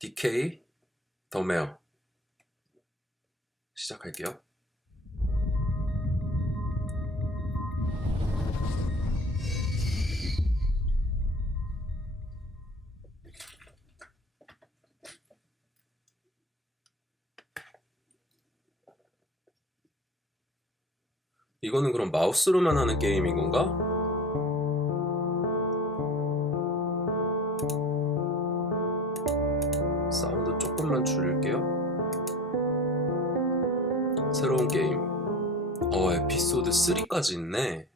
DK 더 메어 시작할게요. 이거는 그럼 마우스로만 하는 게임인 건가? 3까지 있네.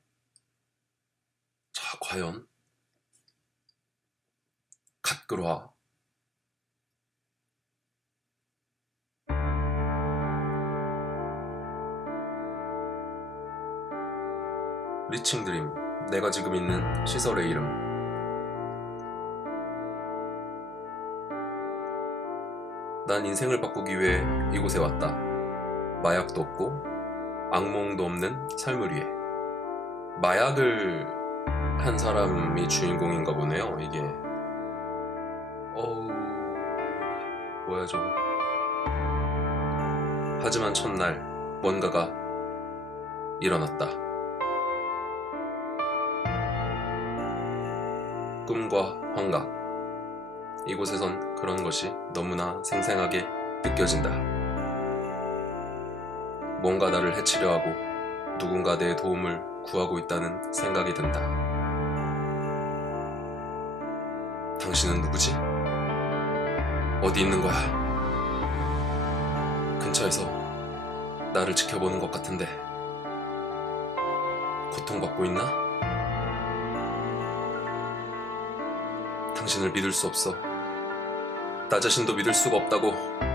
자, 과연. 갓그로아. 리칭 드림. 내가 지금 있는 시설의 이름. 난 인생을 바꾸기 위해 이곳에 왔다. 마약도 없고 악몽도 없는 삶을 위해. 마약을 한 사람이 주인공인가 보네요. 이게. 어우 뭐야 저거. 하지만 첫날 뭔가가 일어났다. 꿈과 환각. 이곳에선 그런 것이 너무나 생생하게 느껴진다. 뭔가 나를 해치려 하고 누군가 내 도움을 구하고 있다는 생각이 든다. 당신은 누구지? 어디 있는 거야? 근처에서 나를 지켜보는 것 같은데 고통받고 있나? 당신을 믿을 수 없어. 나 자신도 믿을 수가 없다고.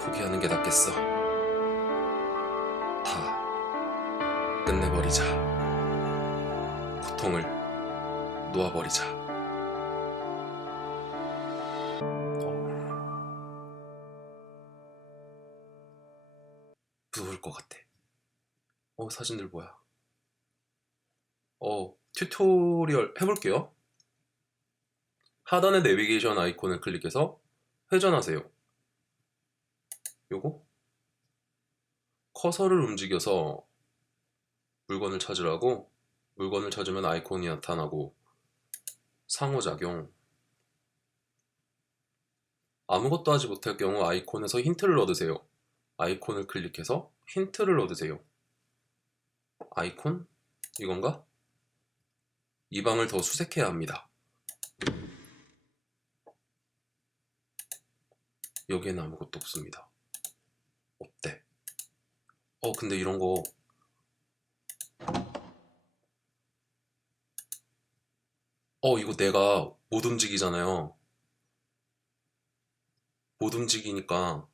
포기하는 게 낫겠어. 다 끝내버리자. 고통을 놓아버리자. 무서울 것 같아. 어, 사진들 뭐야? 어, 튜토리얼 해볼게요. 하단의 내비게이션 아이콘을 클릭해서 회전하세요. 요거? 커서를 움직여서 물건을 찾으라고 물건을 찾으면 아이콘이 나타나고 상호작용 아무것도 하지 못할 경우 아이콘에서 힌트를 얻으세요. 아이콘을 클릭해서 힌트를 얻으세요. 아이콘? 이건가? 이 방을 더 수색해야 합니다. 여기에는 아무것도 없습니다. 어, 근데 이런 거. 어, 이거 내가 못 움직이잖아요. 못 움직이니까.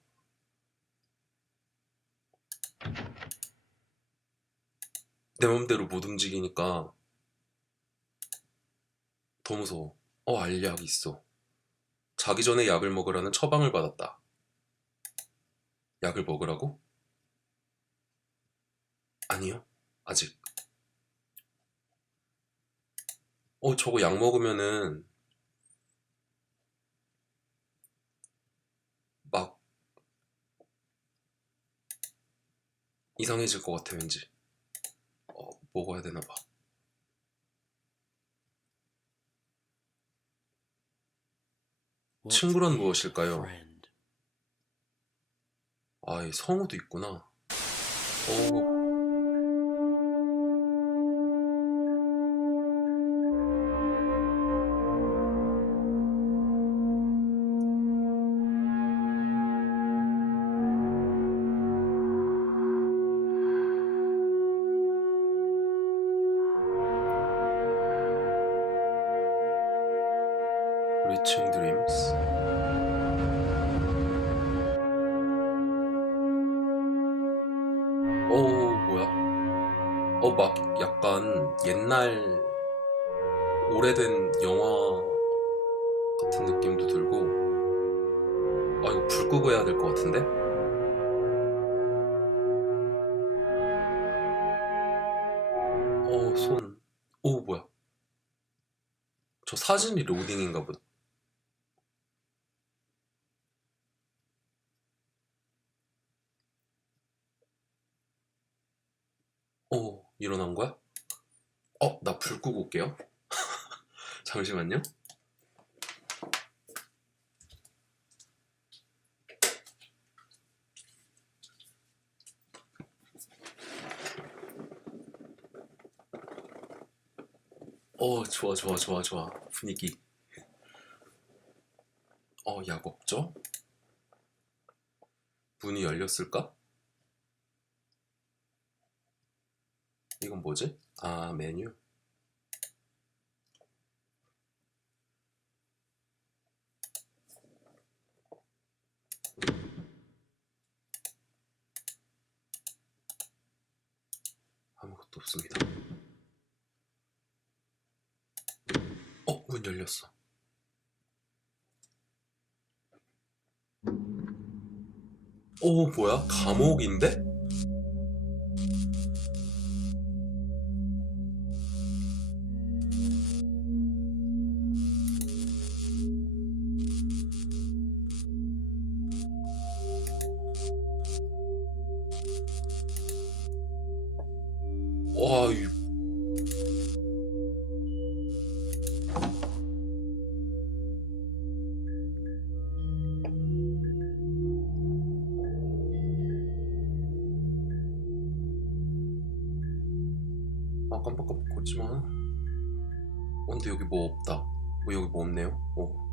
내 맘대로 못 움직이니까 더 무서워. 어, 알약이 있어. 자기 전에 약을 먹으라는 처방을 받았다. 약을 먹으라고? 아니요. 아직. 어, 저거 약 먹으면은 막 이상해질 것 같아, 왠지. 어, 먹어야 되나 봐. 친구란 무엇일까요? 아, 이 성우도 있구나. 오. 어, 막 약간 옛날 오래된 영화 같은 느낌도 들고. 아, 이거 불 끄고 해야 될 것 같은데? 어, 손. 오, 뭐야? 저 사진이 로딩인가 보다. 일어난 거야? 어, 나 불 끄고 올게요. 잠시만요. 어, 좋아, 좋아, 좋아, 좋아. 분위기. 어, 약 없죠? 문이 열렸을까? 이건 뭐지? 아, 메뉴. 아무것도 없습니다. 어, 문 열렸어. 오, 뭐야? 감옥인데? 걷지 마. 어, 근데 여기 뭐 없다. 뭐 여기 뭐 없네요? 어. 어,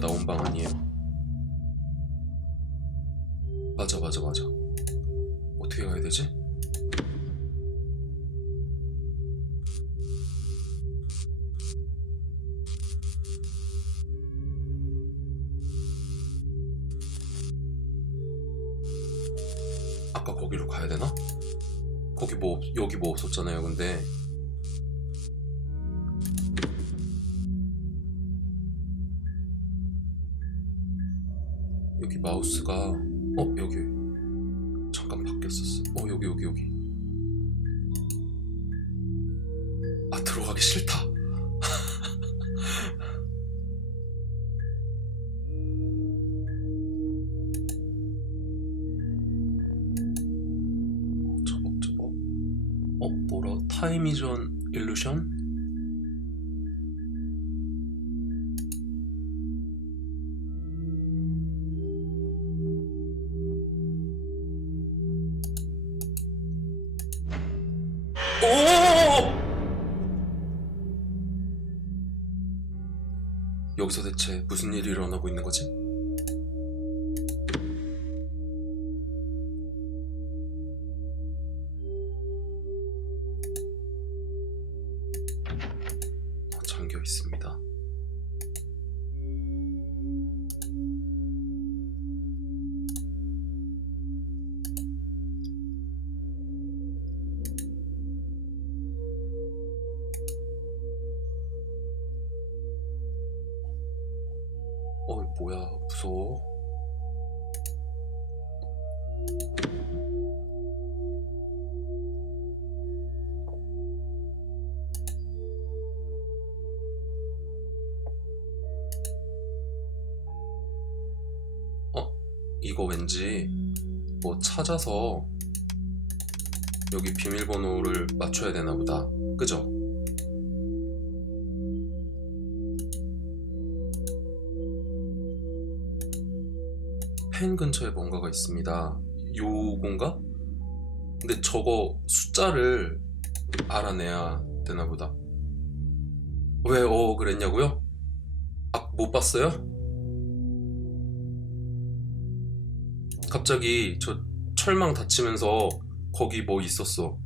나온 방 아니에요? 맞아, 맞아, 맞아. 어떻게 가야 되지? 아까 거기로 가야 되나? 거기 뭐 없- 여기 뭐 없었잖아요. 근데 대체 무슨 일이 일어나고 있는 거지? 이거 왠지 뭐 찾아서 여기 비밀번호를 맞춰야 되나 보다. 그죠? 펜 근처에 뭔가가 있습니다. 요건가? 근데 저거 숫자를 알아내야 되나 보다. 왜 어 그랬냐고요? 아, 못 봤어요? 갑자기 저 철망 닫히면서 거기 뭐 있었어.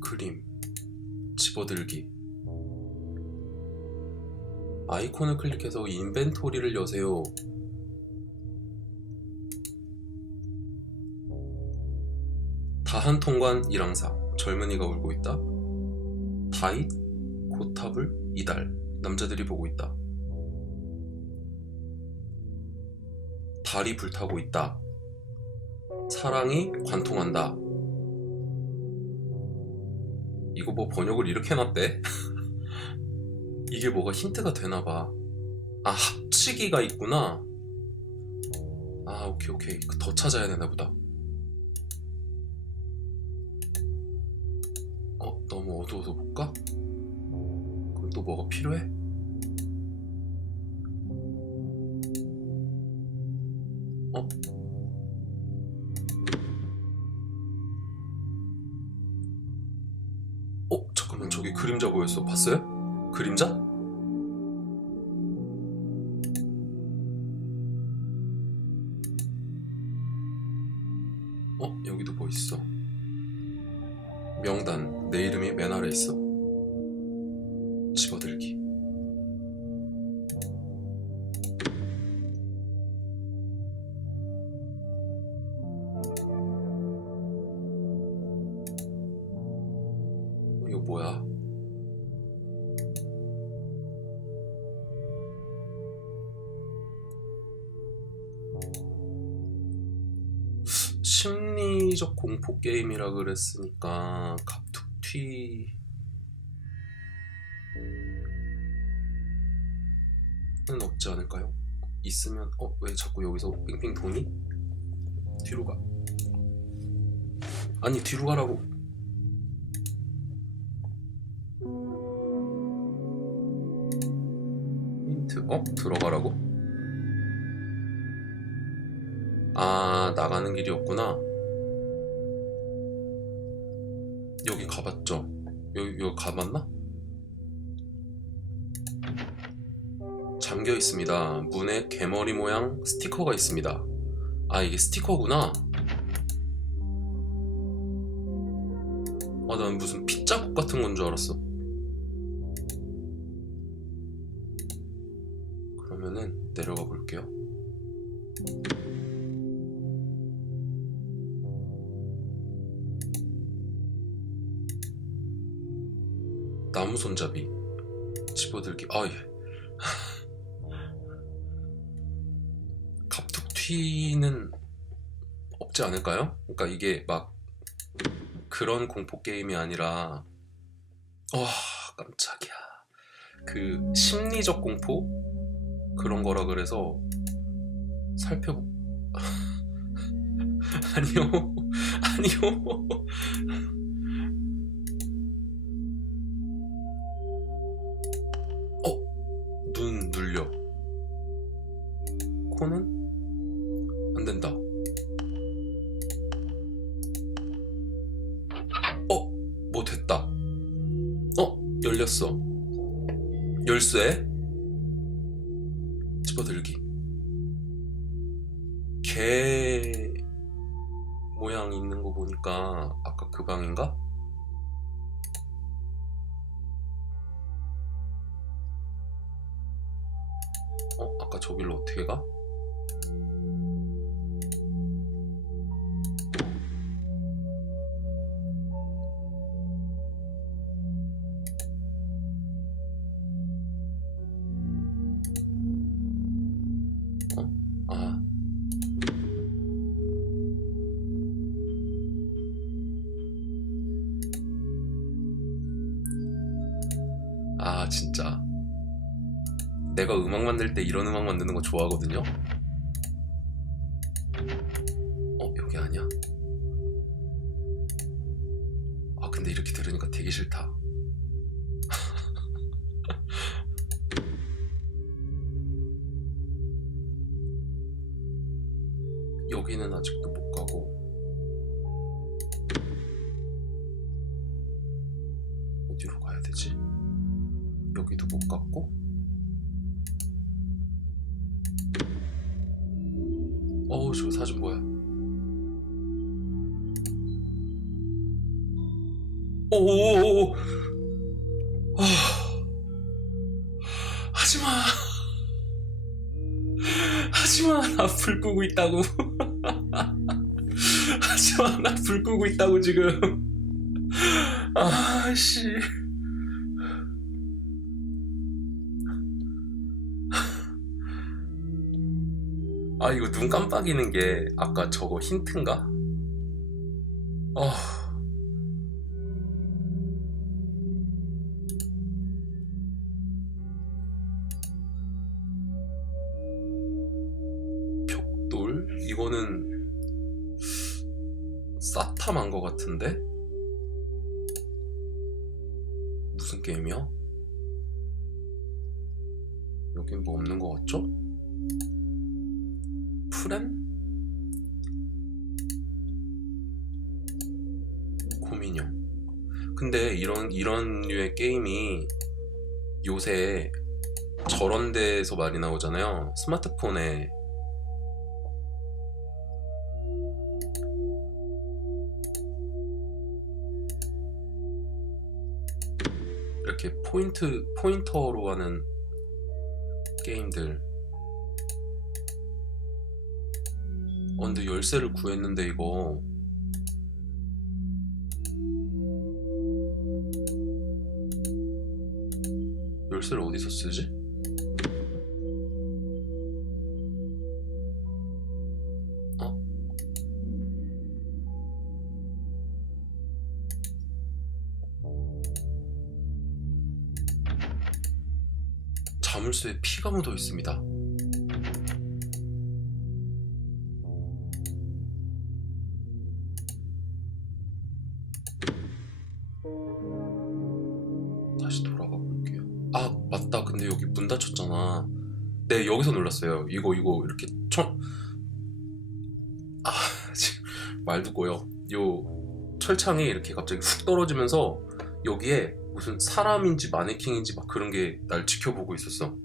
그림, 집어들기. 아이콘을 클릭해서 인벤토리를 여세요. 다한 통관 일항사 젊은이가 울고 있다. 다잇 고탑을 이달 남자들이 보고 있다. 달이 불타고 있다. 사랑이 관통한다. 이거 뭐 번역을 이렇게 해놨대? 이게 뭐가 힌트가 되나봐. 아, 합치기가 있구나. 아, 오케이, 오케이. 그더 찾아야 되나 보다. 너무 어두워서 못 가? 그럼 또 뭐가 필요해? 어? 어? 잠깐만 저기 그림자 보였어 봤어요? 그림자? 게임이라 그랬으니까 갑툭튀 는 없지 않을까요? 있으면 어 왜 자꾸 여기서 빙빙 도니? 뒤로 가 아니 뒤로 가라고 힌트 어? 들어가라고? 아 나가는 길이었구나 가봤죠? 여기, 여기 가봤나? 잠겨 있습니다 문에 개머리 모양 스티커가 있습니다 아 이게 스티커구나 아 난 무슨 핏자국 같은 건 줄 알았어 나무 손잡이 집어들기. 아예. 갑툭 튀는 없지 않을까요? 그러니까 이게 막 그런 공포 게임이 아니라 와 깜짝이야. 그 심리적 공포? 그런 거라 그래서 살펴보 아니요. 아니요 열쇠 집어들기 개 모양 있는 거 보니까 아까 그 방인가? 어? 아까 저길로 어떻게 가? 이런 음악 만드는 거 좋아하거든요. 어 여기 아니야? 아 근데 이렇게 들으니까 되게 싫다. 여기는 아직도 못 가고 어디로 가야 되지? 여기도 못 갔고 어우 저 사진 뭐야. 오오오오. 아, 하지마. 하지마. 나 불 끄고 있다고. 하지마. 나 불 끄고 있다고 지금. 아씨 아 이거 눈 깜빡이는 게 아까 저거 힌트인가? 어 벽돌 이거는 사탐한 것 같은데 무슨 게임이야? 여긴 뭐 없는 것 같죠? 프렘? 고민형. 근데 이런 이런 류의 게임이 요새 저런 데서 많이 나오잖아요. 스마트폰에 이렇게 포인트 포인터로 하는 게임들. 어, 근데 열쇠를 구했는데 이거 열쇠를 어디서 쓰지? 어? 자물쇠에 피가 묻어 있습니다. 놀랐어요. 이거 이거 이렇게 청. 아 지금 말도 꼬여. 요 철창이 이렇게 갑자기 훅 떨어지면서 여기에 무슨 사람인지 마네킹인지 막 그런 게 날 지켜보고 있었어.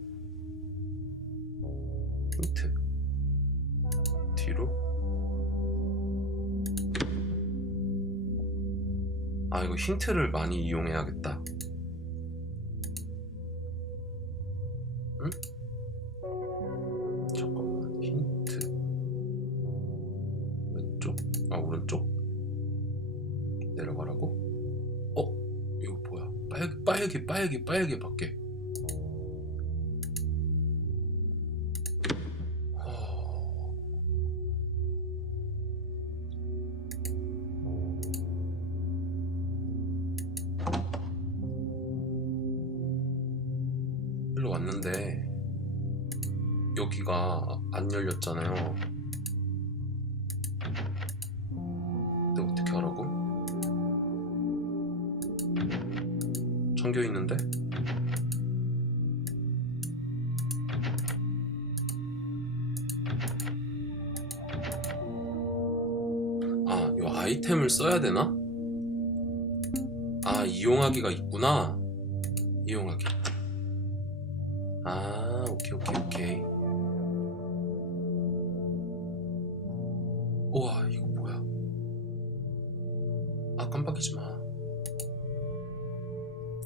힌트. 뒤로. 아 이거 힌트를 많이 이용해야겠다. 빨개 빨개 밖에 어... 일로 왔는데 여기가 안 열렸잖아요. 아, 요 아이템을 써야 되나? 아, 이용하기가 있구나. 이용하기. 아, 오케이, 오케이, 오케이. 우와, 이거 뭐야? 아, 깜빡이지 마.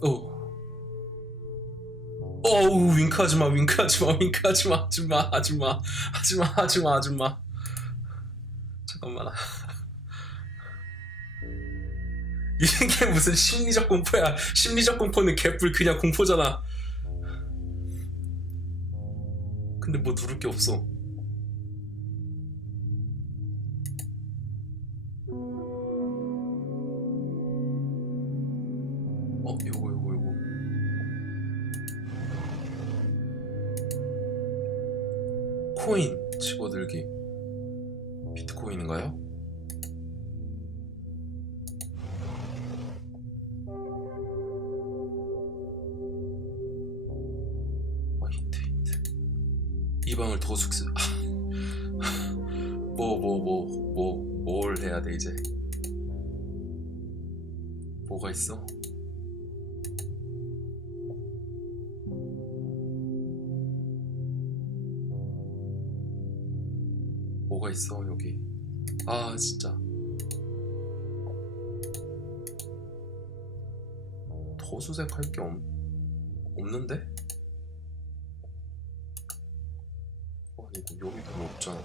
오. 어우, 윙크하지 마, 윙크하지 마, 윙크하지 마, 하지 마, 하지 마, 하지 마, 하지 마, 하지 마. 잠깐만. 이게 무슨 심리적 공포야? 심리적 공포는 개뿔 그냥 공포잖아. 근데 뭐 누를 게 없어. 어, 요거, 요거, 요거. 코인 집어들기. 비트코인인가요? 방을 더 숙스. 뭐, 뭐, 뭐, 뭐, 뭘 해야 돼, 이제? 뭐가 있어? 뭐가 있어, 여기. 아, 진짜. 더 수색할 게 없, 없는데? 아니 뭐 여기도 뭐 없잖아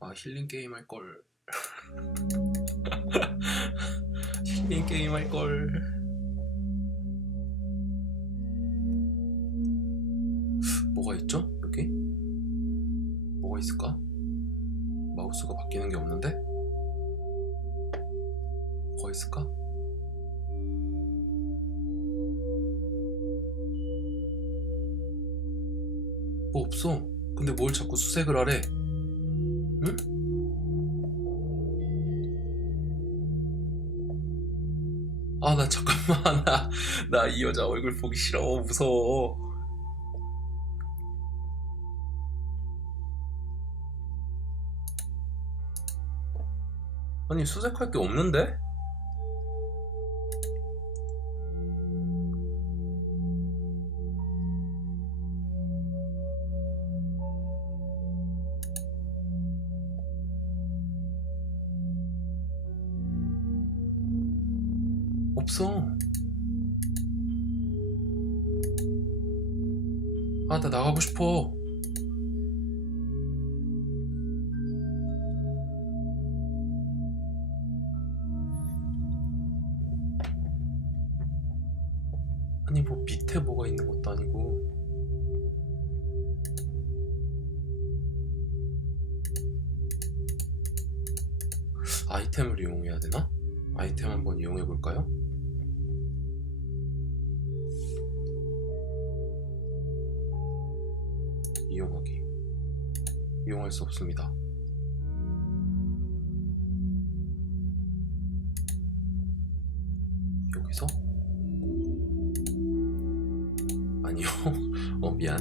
아 힐링 게임 할 걸 힐링 게임 할 걸 뭐가 있죠? 여기? 뭐가 있을까? 마우스가 바뀌는 게 없는데? 뭐가 있을까? 뭐 없어. 근데 뭘 자꾸 수색을 하래? 응? 아, 나 잠깐만. 나, 나 이 여자 얼굴 보기 싫어. 무서워. 아니, 수색할 게 없는데? 없어. 아, 나 나가고 싶어. 여기서? 아니요. 어, 미안.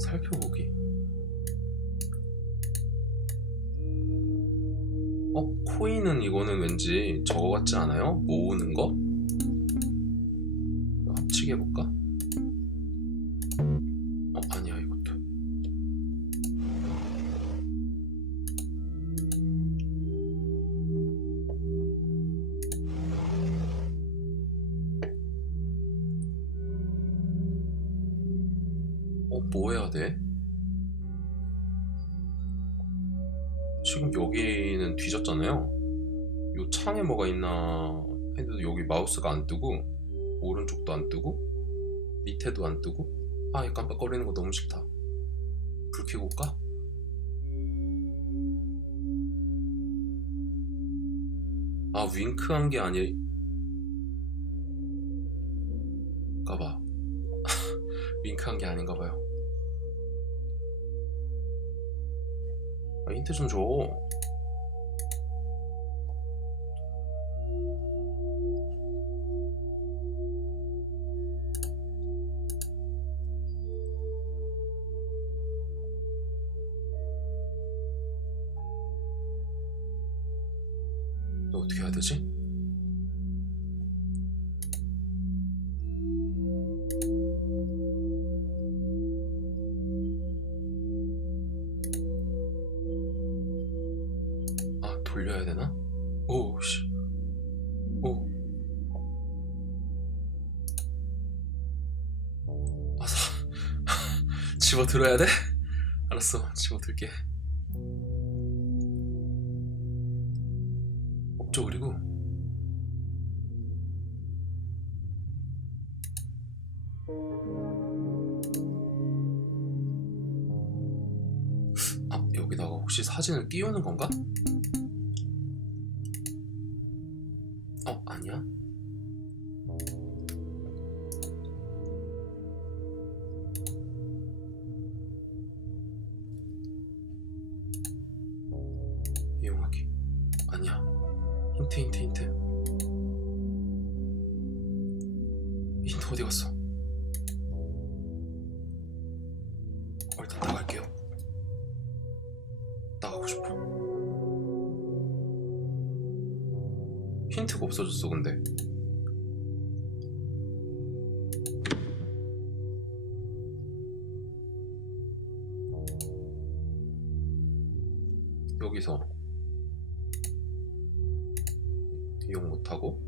살펴보기. 어, 코인은 이거는 왠지 저거 같지 않아요? 모으는 거? 합치기 해볼까? 마우스가 안 뜨고 오른쪽도 안 뜨고 밑에도 안 뜨고 아, 이 깜빡거리는 거 너무 싫다. 불 켜고 올까? 아, 윙크한 게 아니... 가봐. 윙크한 게 아닌가 봐요. 아, 힌트 좀 줘. 집어 들어야 돼? 알았어, 집어 들게. 없죠, 그리고. 아, 여기다가 혹시 사진을 끼우는 건가? 힌트가 없어졌어, 근데. 여기서 이용 못하고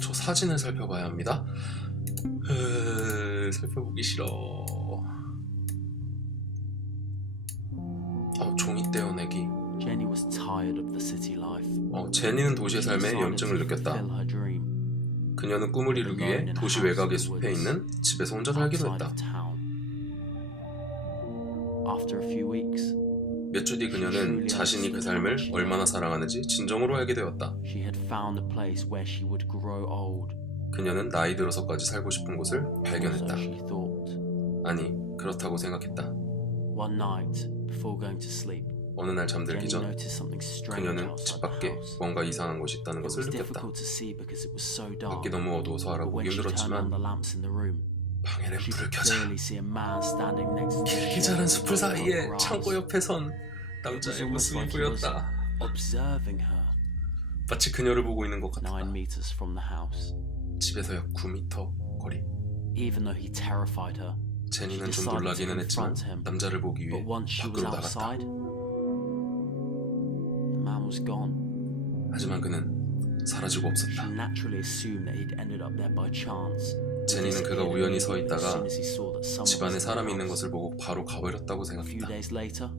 저 사진을 살펴봐야 합니다. 으, 살펴보기 싫어. 어, 제니는 도시의 삶에 염증을 느꼈다. 그녀는 꿈을 이루기 위해 도시 외곽에 숲에 있는 집에서 혼자 살기로 했다. 몇 주 뒤 그녀는 자신이 그 삶을 얼마나 사랑하는지 진정으로 알게 되었다. 그녀는 나이 들어서까지 살고 싶은 곳을 발견했다. 아니, 그렇다고 생각했다. One night, before going to sleep, 어느 날 잠들기 전 noticed something strange 그녀는 집 밖에. 뭔가 이상한 것이 있다는 It 것을 was 느꼈다. difficult to see because it was so dark. 밖이 너무 어두워서 알아보기 힘들었지만 the lamps in the room, 방에는 she 불을 could 켜자 clearly see a man standing next to the 길게 자란 숲을 사이에 창고 옆에 선 남자의 모습이 보였다. observing her 마치 그녀를 보고 있는 것 같았다. nine meters from the house. 집에서 약 9m 거리. Even though he terrified her, 제니는 좀 놀라기는 했지만 남자를 보기 위해 but once she was 밖으로 나갔다. Was gone. 하지만 그는 사라지고 She 없었다. naturally assumed that he'd ended up there by chance. 제니는 그가 우연히 서 As 있다가 soon as he saw that someone 집 안에 was in the 사람이 있는 house. 것을 보고 바로 가버렸다고 A few 생각했다. days later,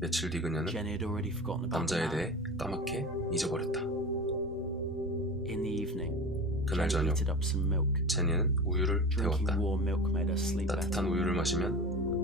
며칠 뒤 그녀는 Jenny had already forgotten about the 남자에 man. 대해 까맣게 잊어버렸다. In the evening, 그날 저녁 heated up some milk. 제니는 우유를 Drinking 데웠다. warm milk made her sleep better. 따뜻한 우유를 마시면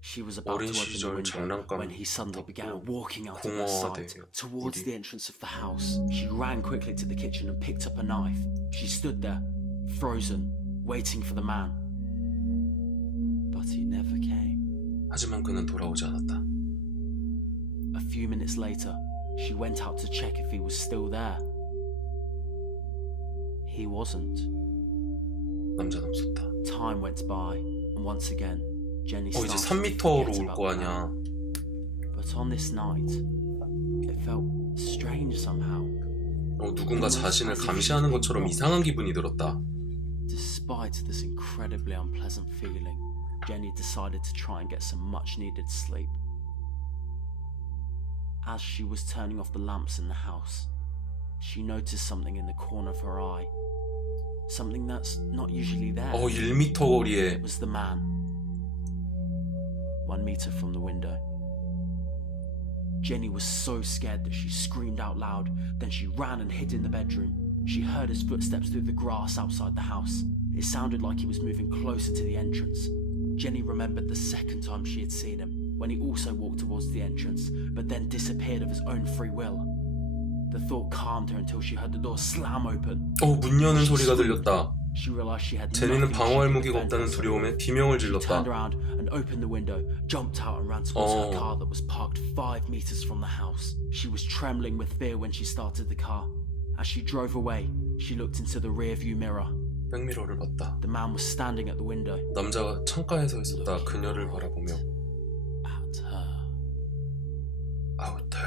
She was about 어린 to open the 시절 window 장난감 when he suddenly began 덮고 walking out of her 공허화돼 sight towards 우리. the entrance of the house. She ran quickly to the kitchen and picked up a knife. She stood there, frozen, waiting for the man. But he never came. 하지만 그는 돌아오지 않았다. A few minutes later, she went out to check if he was still there. He wasn't. 남자는 없었다. Time went by, and once again, Jenny 어 이제 started to 3m로 forget 올 about 거 the man. 아니야. But on this night, it felt strange somehow. 어 누군가 자신을 감시하는 것처럼 이상한 기분이 들었다. Despite this incredibly unpleasant feeling, Jenny decided to try and get some much needed sleep. As she was turning off the lamps in the house, she noticed something in the corner of her eye. Something that's not usually there. 어 1m 거리에 It was the man. One meter from the window. Jenny was so scared that she screamed out loud. Then she ran and hid in the bedroom. She heard his footsteps through the grass outside the house. It sounded like he was moving closer to the entrance. Jenny remembered the second time she had seen him, when he also walked towards the entrance, but then disappeared of his own free will. The thought calmed her until she heard the door slam open. 어문 여는 소리가 들렸다. She realized she had 제니는 nothing she 방어할 could 무기가 defend 없다는 herself. 두려움에 비명을 She turned 질렀다. around and opened the window, jumped out and ran towards Oh. her car that was parked five meters from the house. She was trembling with fear when she started the car. As she drove away, she looked into the rearview mirror. 백미러를 봤다. The man was standing at the window 남자가 창가에 서 있었다. 그녀를 바라보며 at her. 아우터.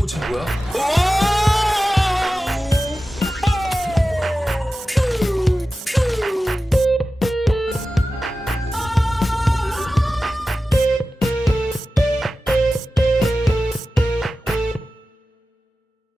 오, 쟤 뭐야? 어!